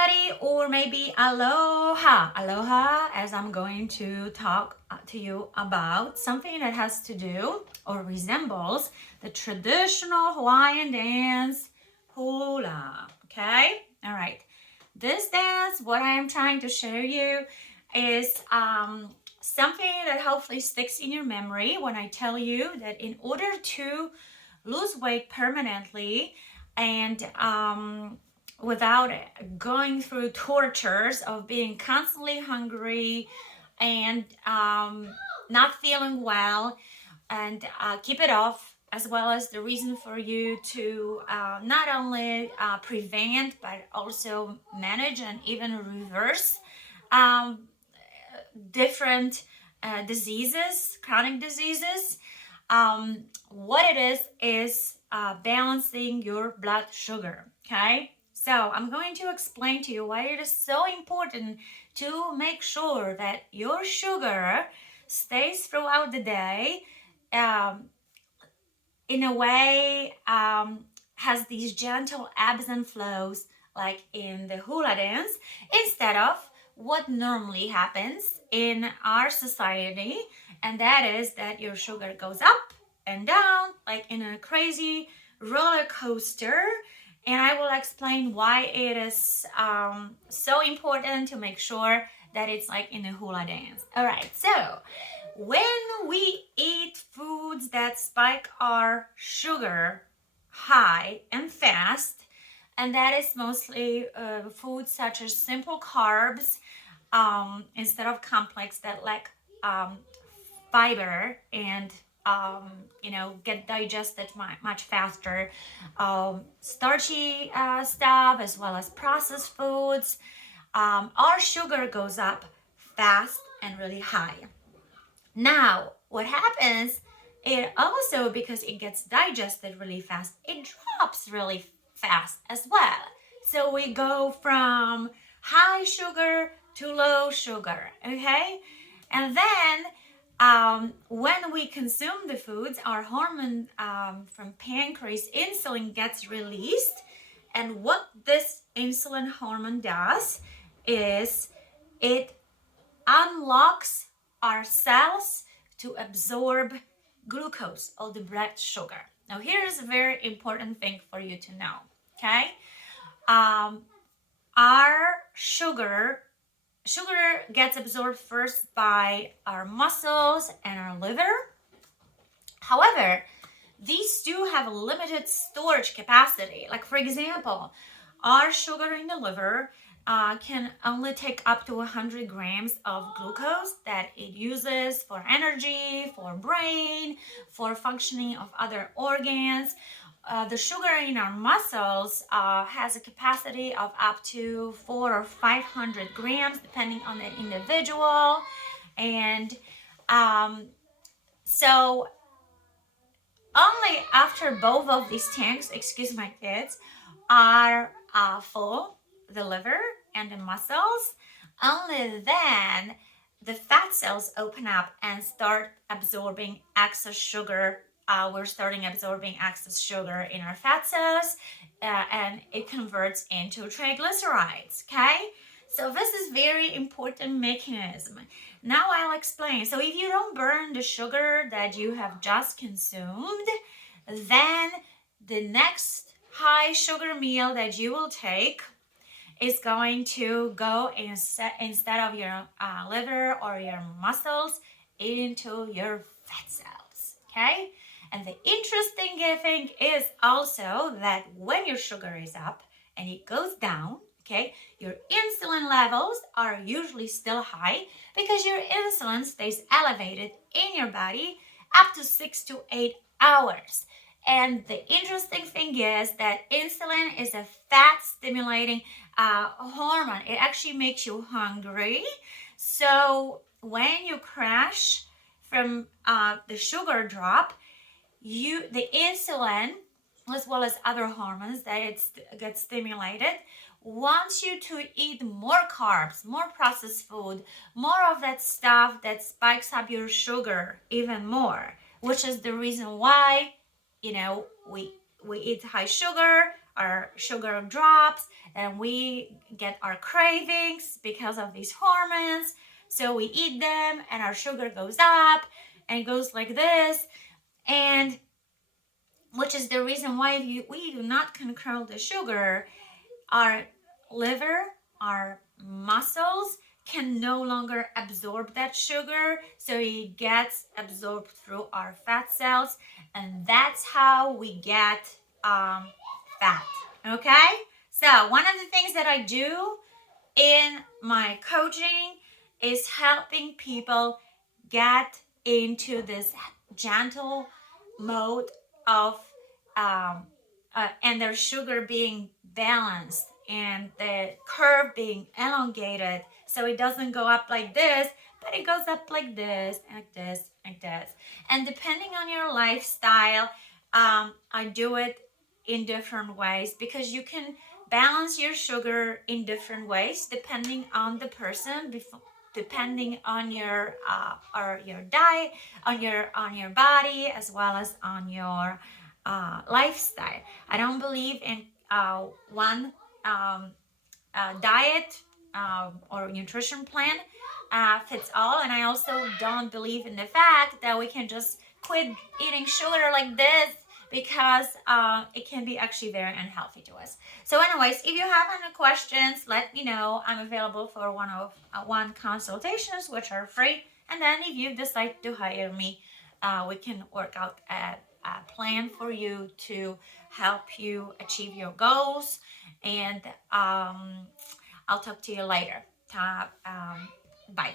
everybody, or maybe aloha. Aloha, as I'm going to talk to you about something that has to do or resembles the traditional Hawaiian dance hula. Okay? All right. This dance, what I am trying to show you is something that hopefully sticks in your memory when I tell you that in order to lose weight permanently and without going through tortures of being constantly hungry and not feeling well, and keep it off, as well as the reason for you to not only prevent but also manage and even reverse um, different diseases, chronic diseases. What it is balancing your blood sugar. Okay, so I'm going to explain to you why it is so important to make sure that your sugar stays throughout the day um, in a way, has these gentle ebbs and flows like in the hula dance, instead of what normally happens in our society, and that is that your sugar goes up and down like in a crazy roller coaster. And I will explain why it is so important to make sure that it's like in a hula dance. All right, so when we eat foods that spike our sugar high and fast, and that is mostly foods such as simple carbs instead of complex that lack fiber and get digested much faster, starchy stuff as well as processed foods, our sugar goes up fast and really high. Now, what happens, it also, because it gets digested really fast, it drops really fast as well. So we go from high sugar to low sugar, okay? And then when we consume the foods, our hormone from pancreas, insulin, gets released. And what this insulin hormone does is it unlocks our cells to absorb glucose or the blood sugar. Now, here's a very important thing for you to know, okay? Our sugar gets absorbed first by our muscles and our liver. However, these two have a limited storage capacity. Like, for example, our sugar in the liver can only take up to 100 grams of glucose that it uses for energy, for brain, for functioning of other organs. The sugar in our muscles has a capacity of up to 400 or 500 grams, depending on the individual. And so only after both of these tanks, excuse my kids, are full, the liver and the muscles, only then the fat cells open up and start absorbing excess sugar. We're starting absorbing excess sugar in our fat cells, and it converts into triglycerides, okay? So this is very important mechanism. Now I'll explain. So if you don't burn the sugar that you have just consumed, then the next high sugar meal that you will take is going to go instead of your liver or your muscles into your fat cells, okay? And the interesting thing is also that when your sugar is up and it goes down, okay, your insulin levels are usually still high because your insulin stays elevated in your body up to 6 to 8 hours. And the interesting thing is that insulin is a fat stimulating hormone. It actually makes you hungry. So when you crash from the sugar drop, the insulin, as well as other hormones that get stimulated, wants you to eat more carbs, more processed food, more of that stuff that spikes up your sugar even more, which is the reason why we eat high sugar, our sugar drops, and we get our cravings because of these hormones. So we eat them and our sugar goes up and goes like this. And which is the reason why if we do not control the sugar, our liver, our muscles can no longer absorb that sugar, so it gets absorbed through our fat cells, and that's how we get fat. Okay, so one of the things that I do in my coaching is helping people get into this gentle mode of and their sugar being balanced and the curve being elongated, so it doesn't go up like this, but it goes up like this, like this, like this. And depending on your lifestyle, I do it in different ways, because you can balance your sugar in different ways depending on the person, depending on your or your diet, on your body, as well as on your lifestyle. I don't believe in one diet or nutrition plan fits all, and I also don't believe in the fact that we can just quit eating sugar like this, because it can be actually very unhealthy to us. So anyways, if you have any questions, let me know. I'm available for one consultations, which are free. And then if you decide to hire me, we can work out a plan for you to help you achieve your goals. And I'll talk to you later. Bye.